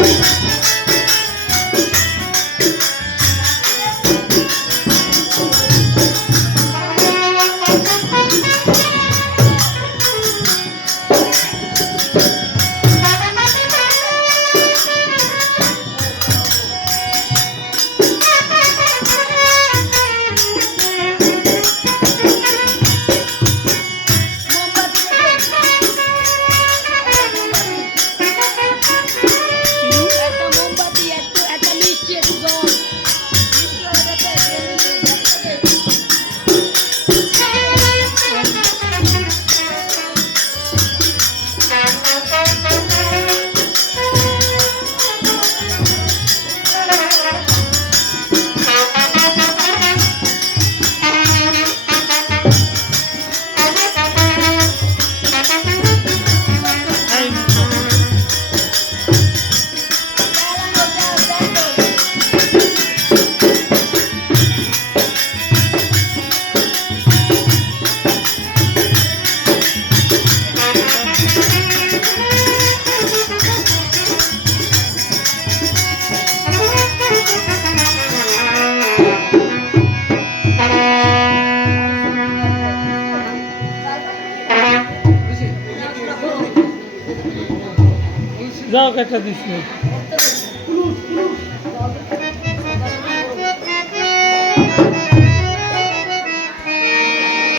you. যাও একটা দিচ্ছি